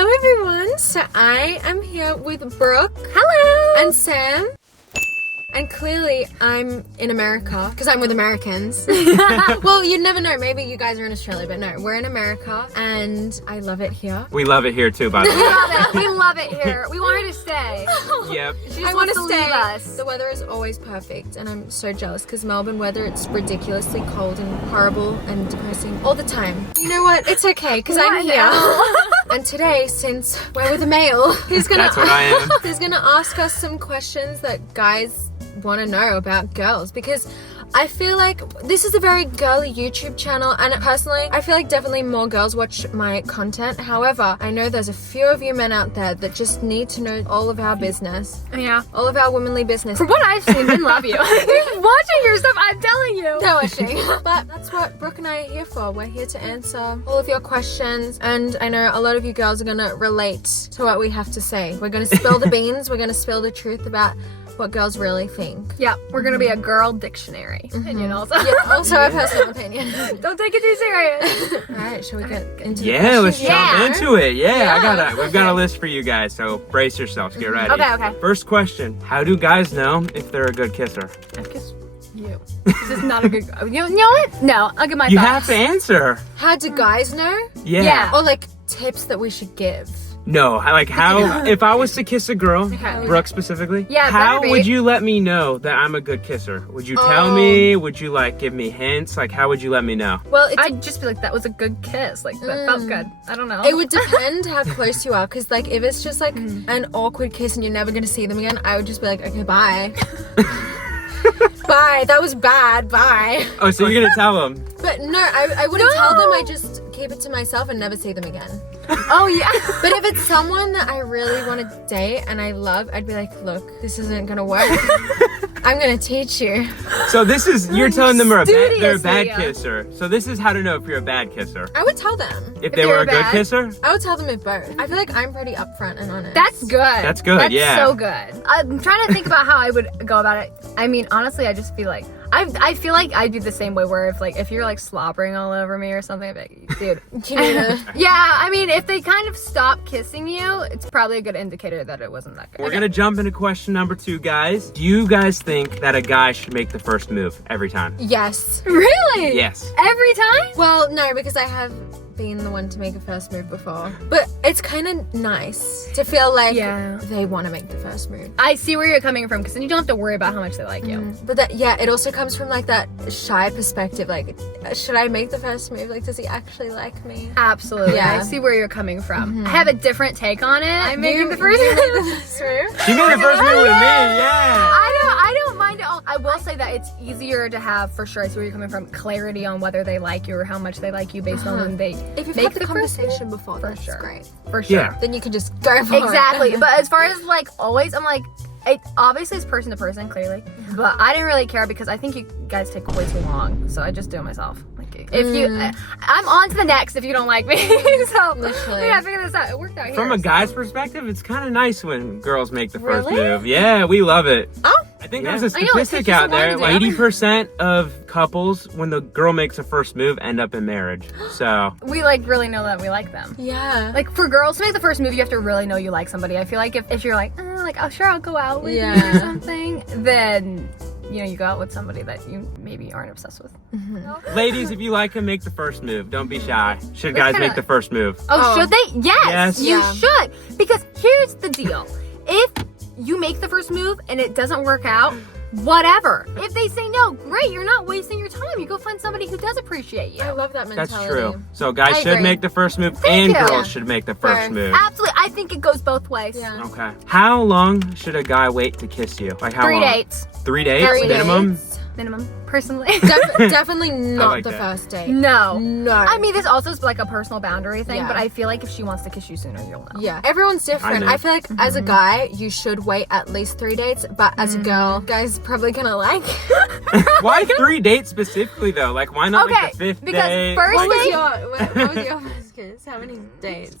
Hello everyone, so I am here with Brooke. Hello! And Sam. And clearly I'm in America, because I'm with Americans. Well, you'd never know, maybe you guys are in Australia, but no, we're in America and I love it here. We love it here too, by the way. We love it here. We want her to stay. Yep. She just I wants want to to leave us. The weather is always perfect and I'm so jealous because Melbourne weather, it's ridiculously cold and horrible and depressing all the time. You know what? It's okay because I'm here. And today, since we're with a male, he's gonna That's what I am. he's gonna ask us some questions that guys want to know about girls, because I feel like this is a very girly YouTube channel, and personally I feel like definitely more girls watch my content. However, I know there's a few of you men out there that just need to know all of our business. Yeah. All of our womanly business. From what I've seen, men love you. Watching your stuff, I'm telling you. No, actually. But that's what Brooke and I are here for. We're here to answer all of your questions, and I know a lot of you girls are gonna relate to what we have to say. We're gonna spill the beans, we're gonna spill the truth about what girls really think. Yeah, we're gonna be a girl dictionary. Opinion also. Yeah, also a personal opinion. Don't take it too serious. Alright, shall we get into the Yeah, let's questions? jump into it. Yeah, We've got a list for you guys, so brace yourselves. Get ready. Okay. First question: how do guys know if they're a good kisser? I'd kiss you. This is not a good. You know what? No, I'll give my. You thoughts. have to answer. How do guys know? Yeah. Or like tips that we should give? No, like how? If I was to kiss a girl, Okay. Brooke specifically, Yeah, how better would be. you let me know that I'm a good kisser? Would you tell me? Would you like give me hints? Like how would you let me know? Well, I'd just be like, that was a good kiss. Like that felt good. I don't know. it would depend how close you are, because like if it's just like an awkward kiss and you're never gonna see them again, I would just be like, okay, bye. Bye, that was bad, bye. Oh, so you're gonna tell them? But no, I wouldn't tell them, I just keep it to myself and never see them again. Oh yeah. But if it's someone that I really want to date and I love, I'd be like, look, this isn't gonna work. I'm gonna teach you. So this is you're telling them they're a Studious, bad Leah. kisser. So this is how to know if you're a bad kisser. I would tell them. If they they were were a good bad? kisser, I would tell them if both. I feel like I'm pretty upfront and honest. That's good. That's good, That's yeah. so good. I'm trying to think about how I would go about it. I mean, honestly, I just feel like I feel like I'd be the same way. Where if you're like slobbering all over me or something, I'd be like, dude. You need to... Yeah, I mean, if they kind of stop kissing you, it's probably a good indicator that it wasn't that good. we're gonna jump into question number 2, guys. Do you guys think that a guy should make the first move every time? Yes. Really? Yes. Every time? Well, no, because I have been the one to make a first move before. But it's kind of nice to feel like they want to make the first move. I see where you're coming from, because then you don't have to worry about how much they like you. But that, yeah, it also comes from like that shy perspective. Like, should I make the first move? Like, does he actually like me? Absolutely. Yeah. I see where you're coming from. I have a different take on it. I'm making the first You move. make the first move? She made the first move with me, yeah. I don't mind it all. I will say that it's easier to have, for sure, I see where you're coming from, clarity on whether they like you or how much they like you based on when they If you've make had the first move. conversation before, For that's sure. great. For sure. Yeah. Then you can just go for it. Exactly. But as far as like always, I'm like, it obviously it's person to person, clearly. But I didn't really care because I think you guys take way too long. So I just do it myself. Like if you, I'm on to the next if you don't like me. So Literally. we gotta figure this out. It worked out here. From a guy's perspective, it's kind of nice when girls make the first Really? move. Yeah, we love it. Oh. I think Yeah. there's a I know, it statistic takes you so out long there. to do Like it. 80% of couples, when the girl makes a first move, end up in marriage. So We like really know that we like them. Yeah. Like for girls to make the first move, you have to really know you like somebody. I feel like if you're like, oh sure, I'll go out with you Yeah. or something, then you know you go out with somebody that you maybe aren't obsessed with. ladies, if you like him, make the first move. Don't be shy. Should It's guys kinda- make the first move? Oh, should they? Yes, Yes. you Yeah. should. Because here's the deal. If you make the first move and it doesn't work out, whatever. If they say no, great, you're not wasting your time. You go find somebody who does appreciate you. I love that mentality. That's true. So guys I should agree. make the first move, Thank and you. girls should make the first Fair. move. Absolutely. I think it goes both ways. Yeah. Okay. How long should a guy wait to kiss you? Like how 3 long? dates 3 dates 3 minimum. dates. minimum, personally. Definitely not like the that. first date. No. No. I mean, this also is like a personal boundary thing, Yeah. but I feel like if she wants to kiss you sooner, you'll know. Yeah, everyone's different. know. I feel like as a guy, you should wait at least 3 dates, but as a girl, guys probably gonna like. Why 3 dates specifically though? Like why not like Okay, the 5th because date? first What was date- your first kiss? How many dates?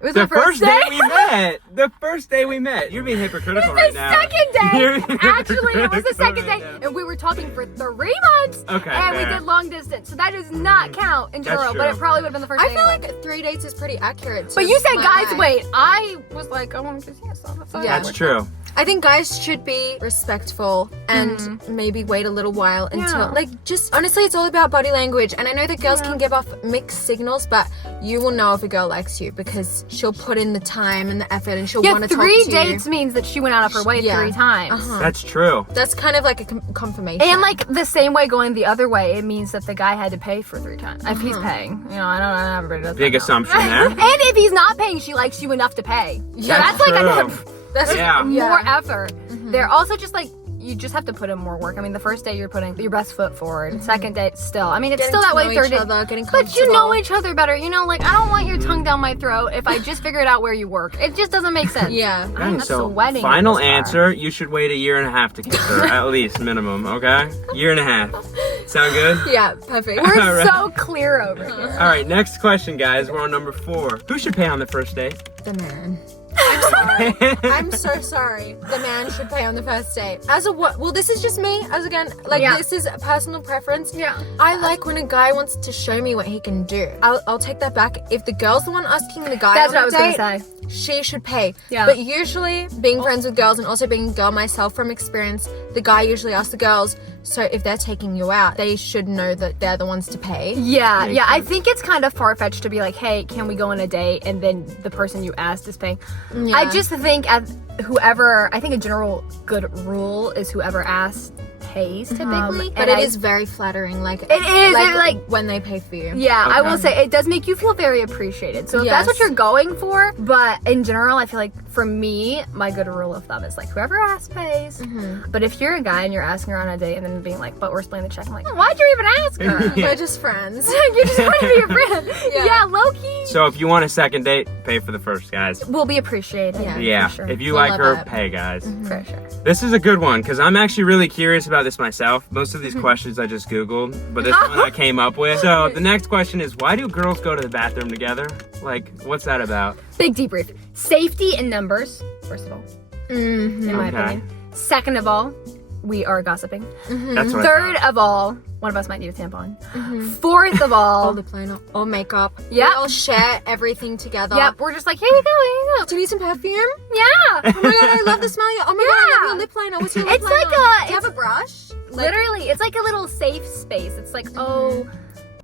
It was The our first day. we met. The first day we met. You're being hypocritical right The now. second day. You're being Actually, it was the hypocritical second right day, now. and we were talking for 3 months. Okay, And we fair. did long distance, so that does not count in general. But true. it probably would have been the first I day. feel anyway. like 3 dates is pretty accurate. But you said my guys life. wait. I was like, I want to kiss you. So Yeah. That's true. I think guys should be respectful and maybe wait a little while until, Yeah. like, just honestly, it's all about body language. And I know that girls can give off mixed signals, but you will know if a girl likes you because she'll put in the time and the effort and she'll want to talk to you. 3 dates means that she went out of her way Yeah. 3 times. Uh-huh. That's true. That's kind of like a confirmation. And like the same way going the other way, it means that the guy had to pay for 3 times. If he's paying, you know, I don't know, everybody does. Big that now. assumption there. And if he's not paying, she likes you enough to pay. So That's that's like true. that's Yeah. more effort. They're also just like, you just have to put in more work. I mean, the first day you're putting your best foot forward. Second date, still. I mean, it's Getting still that to way. know Third each date, other, getting but you know comfortable. each other better. You know, like I don't want your tongue down my throat if I just figured out where you work. It just doesn't make sense. Yeah. Okay, That's so sweating final this far. answer, you should wait 1.5 years to kiss her, at least minimum, okay? 1.5 years. Sound good? Yeah, perfect. We're All right. so clear over here. All right, next question, guys. We're on number 4. Who should pay on the first date? The man. I'm sorry. I'm so sorry. The man should pay on the first date. As a what? Well, this is just me. As again, like Yeah. this is a personal preference. Yeah. I like when a guy wants to show me what he can do. I'll take that back. If the girl's the one asking the guy That's on what I was a date, gonna say. she should pay. Yeah. But usually, being friends with girls and also being a girl myself from experience, the guy usually asks the girls. So if they're taking you out, they should know that they're the ones to pay. Yeah, Makes yeah. I sense. think it's kind of far-fetched to be like, hey, can we go on a date? And then the person you asked is paying. Yeah. I just think I think a general good rule is whoever asks pays typically. But it is very flattering. Like It is, like, it, like- when they pay for you. Yeah, I Okay. will say it does make you feel very appreciated. So if that's what Yes. you're going for, but in general, I feel like for me, my good rule of thumb is like whoever asks pays. But if you're a guy and you're asking her on a date and then being like, but we're splitting the check, I'm like, why'd you even ask her? Yeah. We're just friends. You just want to be a friend. Yeah. Yeah, low key. So if you want a second date, pay for the first, guys. Will be appreciated. Yeah. Yeah, for sure. if you We'll like love her, it. pay, guys. For sure. This is a good one because I'm actually really curious about this myself. Most of these questions I just Googled, but this one I came up with. So the next question is, why do girls go to the bathroom together? Like, what's that about? Big debrief. Safety in numbers, first of all, in my Okay. opinion. Second of all, we are gossiping. That's what I Third thought. of all, one of us might need a tampon. Fourth of all, All the planner, all makeup. Yep. We all share everything together. yep, we're just like, here you go, here you Do you need some perfume? go. Yeah. Oh my god, I love the smell. Oh my god, I love Yeah. your lip liner. What's your lip It's liner? like a- Do you have it's- a brush? Literally, it's like a little safe space. It's like, oh,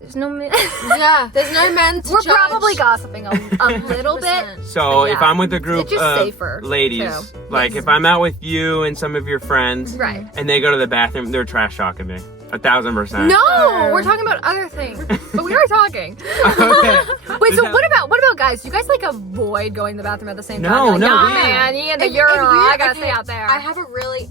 there's no men. Yeah, there's no men to We're judge. probably gossiping a little bit. 100%. So if Yeah. I'm with a group It's just of safer, ladies, too. like if I'm out with you and some of your friends, Right. and they go to the bathroom, they're trash talking me. 1,000%. No, we're talking about other things. But we are talking. Okay. Wait, so Yeah. what about guys? Do you guys like avoid going to the bathroom at the same time? No, You're like, no, nah, we- man, you in the If urinal. you- I gotta okay, stay out there. I have a really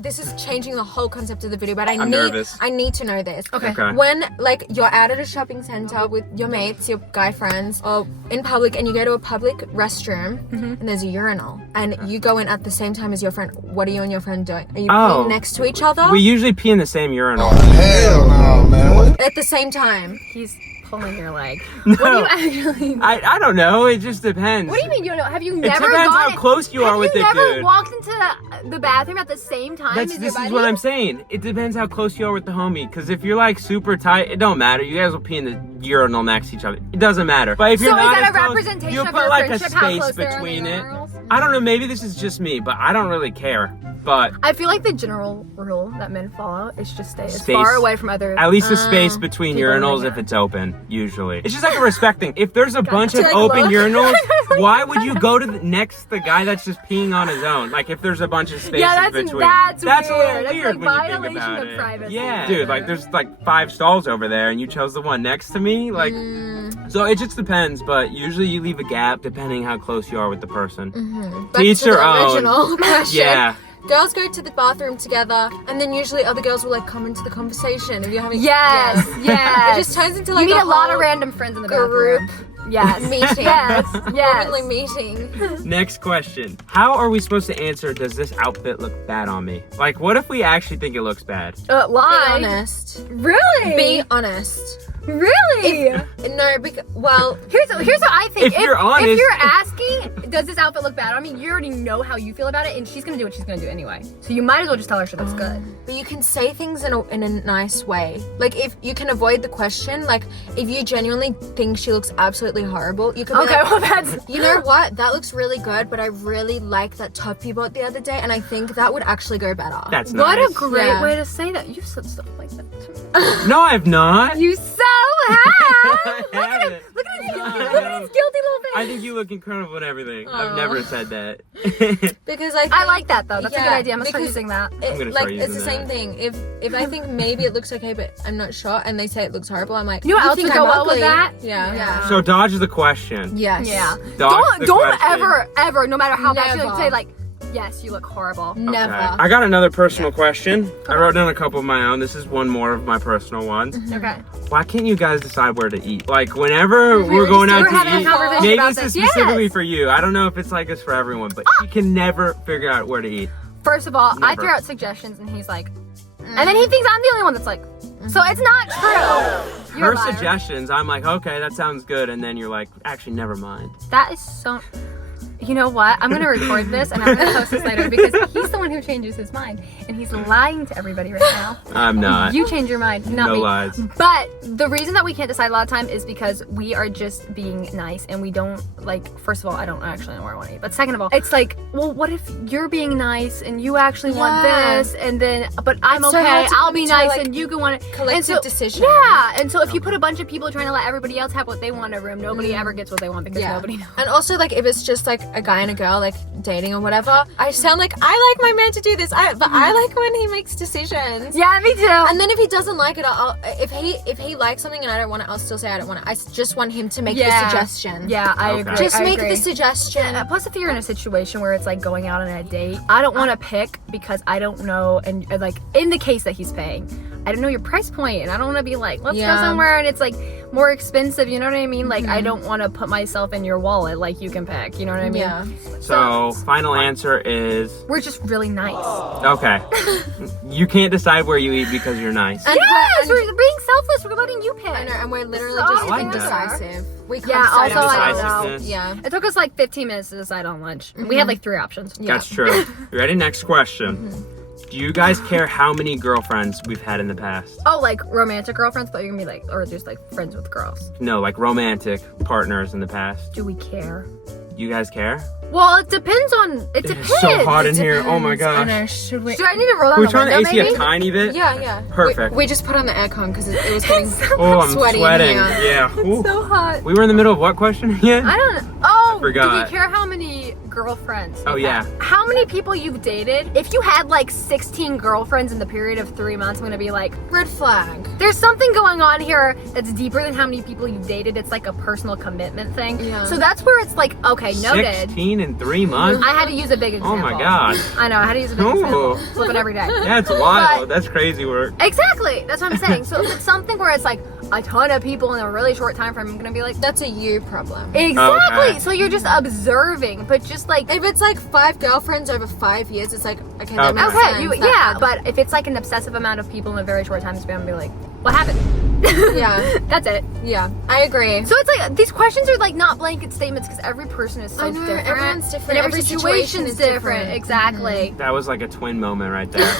this is changing the whole concept of the video, but I'm nervous. I need to know this. Okay. Okay. When like you're out at a shopping center with your mates, your guy friends, or in public, and you go to a public restroom and there's a urinal, and you go in at the same time as your friend, what are you and your friend doing? Are you Oh. peeing next to each other We usually pee in the same urinal. Hell no, man. What? at the same time? He's pulling your leg. No. What do you actually? I don't know. It just depends. What do you mean you don't know? Have you It never depends gone? how close you are with the Have you never dude. walked into the bathroom at the same time This as your is buddy? what I'm saying. It depends how close you are with the homie. Because if you're like super tight, it don't matter. You guys will pee in the urinal next to each other. It doesn't matter. But if you're So is not that as a close, representation you'll of put your like a friendship, how space close they are in the between it. urinals? I don't know. Maybe this is just me, but I don't really care. But I feel like the general rule that men follow is just stay as Space. far away from other. at least the space between people in the urinals if urinal. it's open. Usually, it's just like a respect thing. If there's a bunch of like, open look. urinals, why would you go to the next the guy that's just peeing on his own? Like if there's a bunch of spaces Yeah, between. that's a little weird. That's weird like when you think violation about of it. privacy. Yeah, dude. Like there's like 5 stalls over there, and you chose the one next to me. Like, so it just depends. But usually you leave a gap depending how close you are with the person. Back each to their the own. original question. Yeah. girls go to the bathroom together, and then usually other girls will like come into the conversation if you're having Yes, yes. It just turns into like you meet a lot of whole random friends in the group bathroom. Yes. meeting. Yes, yes. Friendly meeting. Next question. How are we supposed to answer, does this outfit look bad on me? Like, what if we actually think it looks bad? Be Lie. honest. Really? Be honest. Really? No, because well, Here's what I think. If you're honest- if you're asking, does this outfit look bad on me? You already know how you feel about it, and she's gonna do what she's gonna do anyway. So you might as well just tell her she looks good. but you can say things in a nice way. Like if you can avoid the question, like if you genuinely think she looks absolutely horrible, you can be Okay, like, well that's. you know what? That looks really good, but I really like that top you bought the other day, and I think that would actually go better. That's What nice. a great Yeah. way to say that. You said stuff like that to me. No, I've not. You so have. I Look at him. haven't. Look at his, No, look I at his haven't. guilty little face. I think you look incredible and everything. I've Oh. never said that. Because I think, I like that though. That's a good yeah, idea. I'm gonna start because using that. it, I'm gonna like start it's the using same that. thing. If I think maybe it looks okay, but I'm not sure, and they say it looks horrible, I'm like, You know what else think would go I'm well with ugly? that? Yeah. Yeah. So dodge the question. Yes. Yeah. Dodge the Don't question. ever, no matter how bad you Never. say like, yes, you look horrible. Never. Okay. I got another personal question. I wrote down a couple of my own. This is one more of my personal ones. Okay. Why can't you guys decide where to eat? Like whenever we're going out were having to a eat, conversation maybe about this is this. specifically Yes. for you. I don't know if it's like this for everyone, but he can never figure out where to eat. First of all, I Never. throw out suggestions and he's like, and then he thinks I'm the only one that's like, so it's not true. You're Her a liar. suggestions, I'm like, okay, that sounds good, and then you're like, actually, never mind. That is so. You know what? I'm gonna record this and I'm gonna post this later because he's the one who changes his mind and he's lying to everybody right now. I'm not. You change your mind, not No me. lies. But the reason that we can't decide a lot of time is because we are just being nice and we don't like. First of all, I don't actually know where I want to eat. But second of all, it's like, well, what if you're being nice and you actually want Yeah. this, and then but I'm It's so okay. hard to I'll be come to, nice like, and you can want it. collective decision. Yeah, and so if you put a bunch of people trying to let everybody else have what they want in a room, nobody ever gets what they want because Yeah. nobody knows. And also, like, if it's just like a guy and a girl, like dating or whatever, I sound like I like my man to do this. But I like when he makes decisions. Yeah, me too. And then if he doesn't like it, if he likes something and I don't want it, I'll still say I don't want it. I just want him to make the suggestion. Yeah, I Okay. agree. Just I make agree. the suggestion. Plus, if you're in a situation where it's like going out on a date, I don't want to pick because I don't know. And like in the case that he's paying, I don't know your price point, and I don't want to be like, let's go Yeah. somewhere and it's like more expensive. You know what I mean? Like I don't want to put myself in your wallet. Like you can pick. You know what I mean? Yeah. So, final answer is We're just really nice. okay. You can't decide where you eat because you're nice. And Yes, we're- we're being selfless. We're letting you pick. I know, and we're literally So just I like that. indecisive. We Yeah, can't also, I don't know. Indecisiveness. Yeah. It took us like 15 minutes to decide on lunch. We had like 3 options. Yeah. That's true. You ready? Next question. Do you guys care how many girlfriends we've had in the past? Oh, like romantic girlfriends, but you're gonna be like, or just like friends with girls. No, like romantic partners in the past. Do we care? You guys care? Well, it depends on. It depends. It's so hot in It here. Oh my depends. I gosh. know. Should we? Should I need to roll down Can we the turn the window, AC maybe? a tiny bit? Yeah. Perfect. We just put on the aircon because it was getting Oh, I'm sweaty in sweating. here. Yeah. Ooh. So hot. We were in the middle of what question again? I don't know. Oh, forgot. do we care how many girlfriends? Oh, you've yeah. had? How many people you've dated? If you had like 16 girlfriends in the period of 3 months, I'm gonna be like, Red flag. there's something going on here that's deeper than how many people you've dated. It's like a personal commitment thing. Yeah. So that's where it's like, okay, noted. 16 in 3 months? I had to use a big Oh example. my god. I know, I had to use a big Ooh. example. Flip it every day. That's wild. That's crazy work. Exactly. That's what I'm saying. So if it's something where it's like a ton of people in a really short time frame, I'm gonna be like, That's a you problem. exactly. Okay. So you're just observing, but just like, If it's like 5 girlfriends over 5 years, it's like, okay, that makes Okay. okay, sense. you, That yeah. helps. But if it's like an obsessive amount of people in a very short time span, I'm gonna be like, what happened? Yeah. That's it. Yeah, I agree. So it's like these questions are like not blanket statements because every person is so I know, different. everyone's different, And every every situation situation's is different. different. Exactly. That was like a twin moment right there.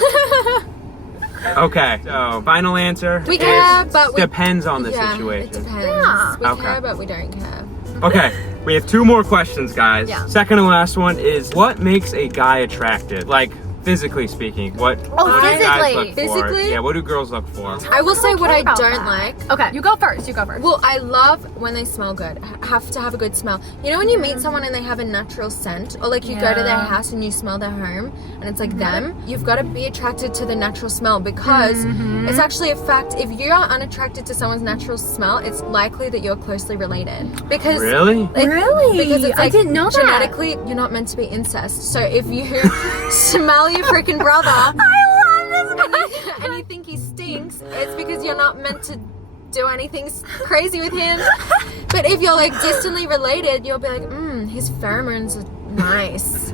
Okay, so final answer. We is care, but we depends on the yeah, situation. It depends. Yeah. We Okay. care, but we don't care. Okay, we have 2 more questions, guys. Yeah. Second and last one is what makes a guy attractive? Like physically speaking, what Oh, do guys physically. look for? Physically? Yeah, what do girls look for? I will say what I care about don't that. like. Okay, you go first. You go first. Well, I love when they smell good. Have to have a good smell. You know when you meet someone and they have a natural scent, or like you go to their Yeah. house and you smell their home, and it's like them. You've got to be attracted to the natural smell because it's actually a fact. If you are unattracted to someone's natural smell, it's likely that you're closely related. Because Really? Really? Because it's I like didn't know that. genetically, you're not meant to be incest. So if you smell call your freaking brother. I love this guy. And you think he stinks, it's because you're not meant to do anything crazy with him. But if you're like distantly related, you'll be like, his pheromones are nice.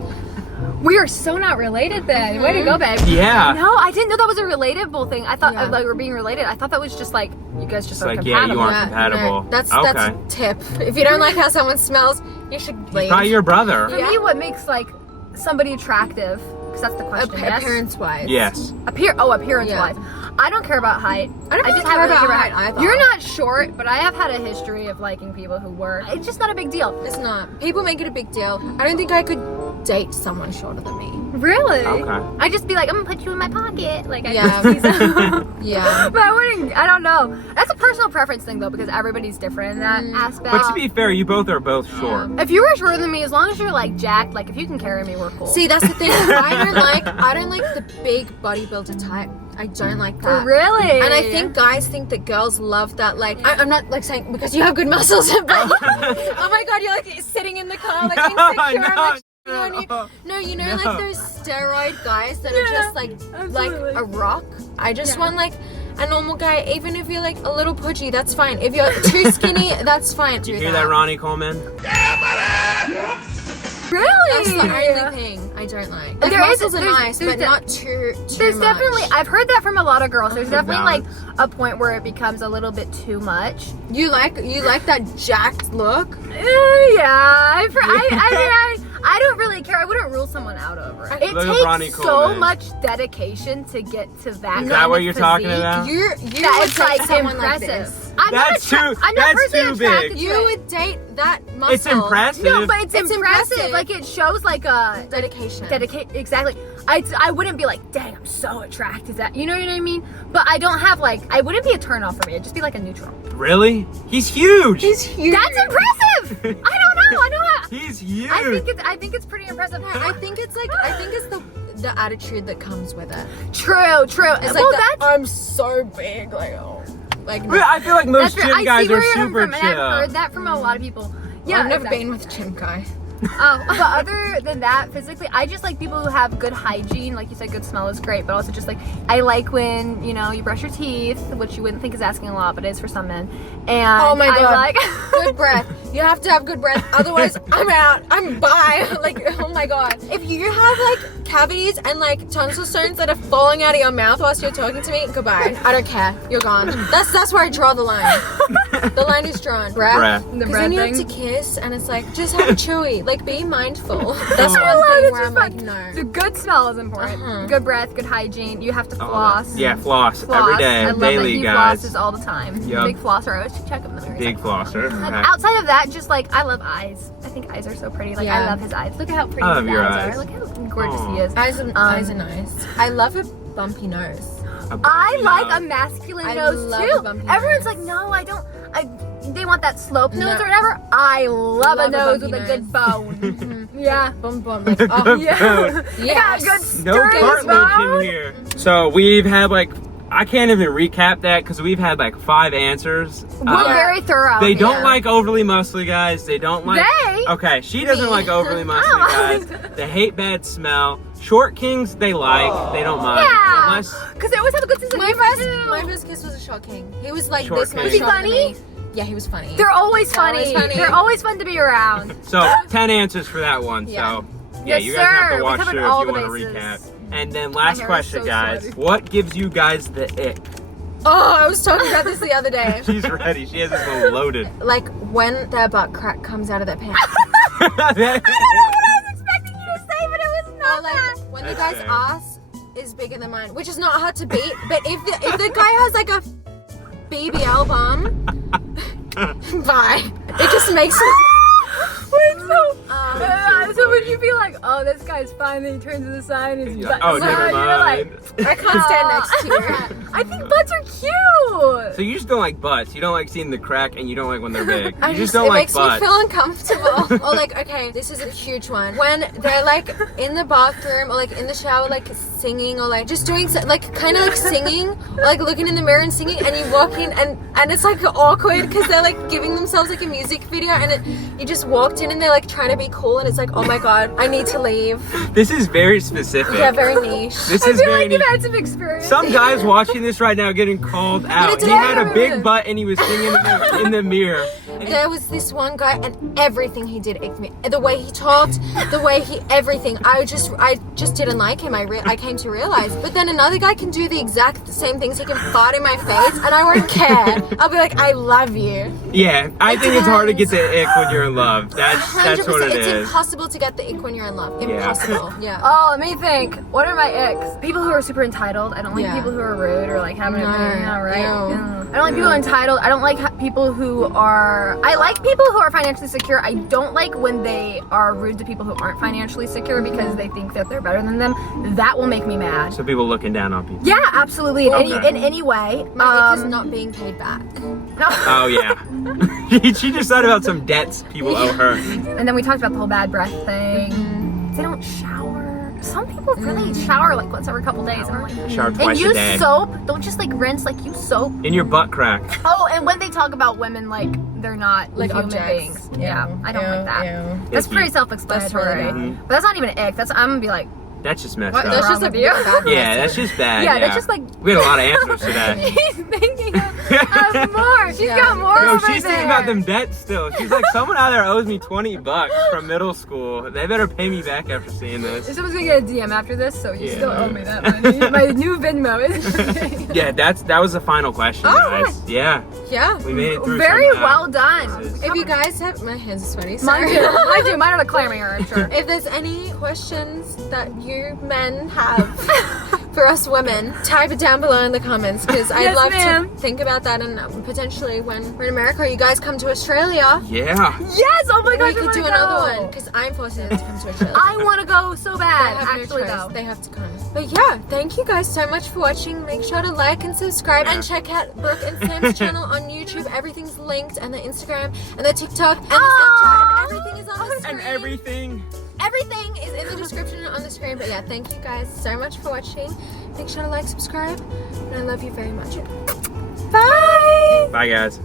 We are so not related then. Way to go, babe. Yeah. No, I didn't know that was a relatable thing. I thought Yeah. like we're being related. I thought that was just like you guys just are Like, compatible. yeah, you aren't compatible. No, that's Okay. a tip. If you don't like how someone smells, you should leave. Try your brother. For me, what makes like somebody attractive? Because that's the question. yes? Appearance-wise. Yes. Appearance-wise. I don't care about height. I don't really just care haven't about really height either. You're not short, but I have had a history of liking people who were. It's just not a big deal. It's not. People make it a big deal. I don't think I could date someone shorter than me. Really? Okay. I just be like, I'm gonna put you in my pocket. Like, Yeah. Yeah. But I wouldn't, I don't know. That's a personal preference thing though, because everybody's different in that aspect. But to be fair, you both are both short. If you were shorter than me, as long as you're like jacked, like if you can carry me, we're cool. See, that's the thing. I don't like the big bodybuilder type. I don't like that. Really? And I think guys think that girls love that. Like, I'm not like saying because you have good muscles, but oh my god, you're like sitting in the car like insecure. No, you know, like those steroid guys that are just like Absolutely. a rock. I just want like a normal guy. Even if you're like a little pudgy, that's fine. If you're too skinny, that's fine. Did you hear that, Ronnie Coleman? That's Really? the only thing I don't like. Like, There is- muscles are there's- nice, there's but de- not too There's much. definitely, I've heard that from a lot of girls. There's definitely like balance. a point where it becomes a little bit too much. You like that jacked look. Yeah, I don't really care. I wouldn't rule someone out over it. It Look at Ronnie takes so Coleman. much dedication to get to that. Is kind that what of you're talking physique about? You That would it's date like someone like impressive. this. I'm That's not too- I'm not that's personally too attracted big. to You it. would date that muscle. It's impressive. No, but it's It's impressive. impressive. Like it shows like a Dedication. exactly. I wouldn't be like, dang, I'm so attracted to that. You know what I mean? But I don't have like, I wouldn't be a turn off for me. It'd just be like a neutral. Really? He's huge. He's huge. That's impressive. I don't know. I know. He's huge. I think it's pretty impressive. I think it's the attitude that comes with it. True. It's Well, like that, that's I'm so big, like like But I feel like most fair. gym I guys see where are you're coming super from, and I've chill. heard that from a lot of people. Yeah, I've never exactly. been with a gym guy. But other than that, physically, I just like people who have good hygiene. Like you said, good smell is great, but also just like I like when you brush your teeth, which you wouldn't think is asking a lot, but it is for some men. And Oh my I god. like Good breath. You have to have good breath. Otherwise, I'm out. I'm bye. Like, oh my god. If you have like cavities and like tonsil stones that are falling out of your mouth whilst you're talking to me, goodbye. I don't care. You're gone. That's where I draw the line. The line is drawn. Breath. The Because breath then you thing. have to kiss, and it's like just have a chewy. Like, be mindful. That's I one love thing it, where just I'm like, fun. no. The good smell is important. Uh-huh. Good breath, good hygiene. You have to All floss. that. Yeah, floss. Floss. Every day, I love daily, that he guys. flosses all the time. Yup. Big flosser. I always check him in the mirror. Big flosser. And Okay. outside of that, just like I love eyes. I think eyes are so pretty. Like I Yeah. love his eyes. Look at how pretty I love his your eyes eyes. are. Look how gorgeous Aw. he is. Eyes are nice. I love a bumpy nose. I like a masculine I nose love a too. bumpy Everyone's nose. like, no, I don't. They want that slope nose No. or whatever. I love a Love a nose bumpy with a good nose. bone. Yeah. Bum bum. Like, oh, Yeah. yes. Yeah, good No sturdy cartilage bone. in here. So we've had like, I can't even recap that because we've had like 5 answers. We're very thorough. They don't Yeah. like overly muscly guys. They don't like. They? Okay, she doesn't Me. like overly muscly I don't guys. They hate bad smell. Short kings, they like. They don't mind. Yeah. Unless Because they always have a good sense of My humor first, too. my first kiss was a shocking. He was like Short this much king. Was he shorter than funny? me. Yeah, he was funny. They're always funny. Always funny. They're always fun to be around. so 10 answers for that one. Yeah. So yeah, Yes, you guys have sir. to We watch covered through if all you the want to recap. bases. And then last hair is question, so guys. sweaty. What gives you guys the ick? Oh, I was talking about this the other day. She's ready. She has this one loaded. Like when their butt crack comes out of their pants. I don't know what I was expecting you to say, but it was Or not like that. when the That's guy's fair. ass is bigger than mine, which is not hard to beat. But if the guy has like a BBL bum, bye. It just makes me. Wait, so Um, would you be like, oh, this guy's fine, then he turns to the side and his butt. Oh, so never you're like, mind. I can't stand next to you. I think butts are cute. So you just don't like butts. You don't like seeing the crack, and you don't like when they're big. I You just don't it like makes butts. me feel uncomfortable. Or like, okay, this is a huge one. When they're like in the bathroom or like in the shower, like singing or like just doing like kind of like singing, or like looking in the mirror and singing, and you walk in and it's like awkward because they're like giving themselves like a music video, and you just walked in and they're like trying to be cool, and it's like, oh my god. god, I need to leave. This is very specific. Yeah, very niche. This I is feel very like you've niche. had some experience. Some guys watching this right now getting called out. it's He had a not- big butt and he was singing in the mirror. There was this one guy and everything he did icked me. The way he talked, the way he everything. I just didn't like him. I came to realize. But then another guy can do the exact same things. He can fart in my face and I won't care. I'll be like, I love you. Yeah, I think it's hard to get the ick when you're in love. That's what it It's is. impossible to get the ick when you're in love. Impossible. Yeah. Oh, let me think. What are my icks? People who are super entitled. I don't like Yeah. people who are rude or like having an opinion. You know, right? No. I don't like people entitled. I don't like people who are. I like people who are financially secure. I don't like when they are rude to people who aren't financially secure because they think that they're better than them. That will make me mad. So people looking down on people. Yeah, absolutely. Okay. In any way. My ick is not being paid back. No. Oh yeah. She just thought about some debts people owe her. And then we talked about the whole bad breath thing. They don't shower. Some people really shower like once every couple days. And I'm like, Shower and twice a use day. soap. Don't just like rinse. Like use soap. In your butt crack. Oh, and when they talk about women like they're not Like human objects. beings. Yeah, I don't like that. That's If pretty you- self-explanatory. That's really But that's not even an ick. That's I'm gonna be like, That's just messed What? up. That's wrong just like with you? bad. Yeah, that's just bad. yeah, that's just like we had a lot of answers to that. she's thinking of more. She's got more No, over she's there. thinking about them debts still. She's like, someone out there owes me $20 from middle school. They better pay me back after seeing this. Someone's gonna get a DM after this, so you Yeah. still owe me that money. My new Venmo is. Yeah, that was the final question, guys. Yeah, Yeah. we made it through. Very somehow. well done. If you guys have, my hands are sweaty. Mine Sorry. too. Mine too. Mine are the clamour, I'm sure. If there's any questions that you men have for us women, type it down below in the comments because I'd Yes, love ma'am. to think about that and potentially when we're in America or you guys come to Australia, Yeah. Yes! Oh my gosh, we I could do wanna another go. one because I'm forcing them to come to Australia. I want to go so They bad. have no Actually, choice. though. They have to come. But yeah, thank you guys so much for watching. Make sure to like and subscribe and check out Brooke and Sam's channel on YouTube. Everything's linked and their Instagram and their TikTok and the Snapchat and everything is on the screen. And everything. Everything is in the description and on the screen. But yeah, thank you guys so much for watching. Make sure to like, subscribe, and I love you very much. Bye! Bye, guys.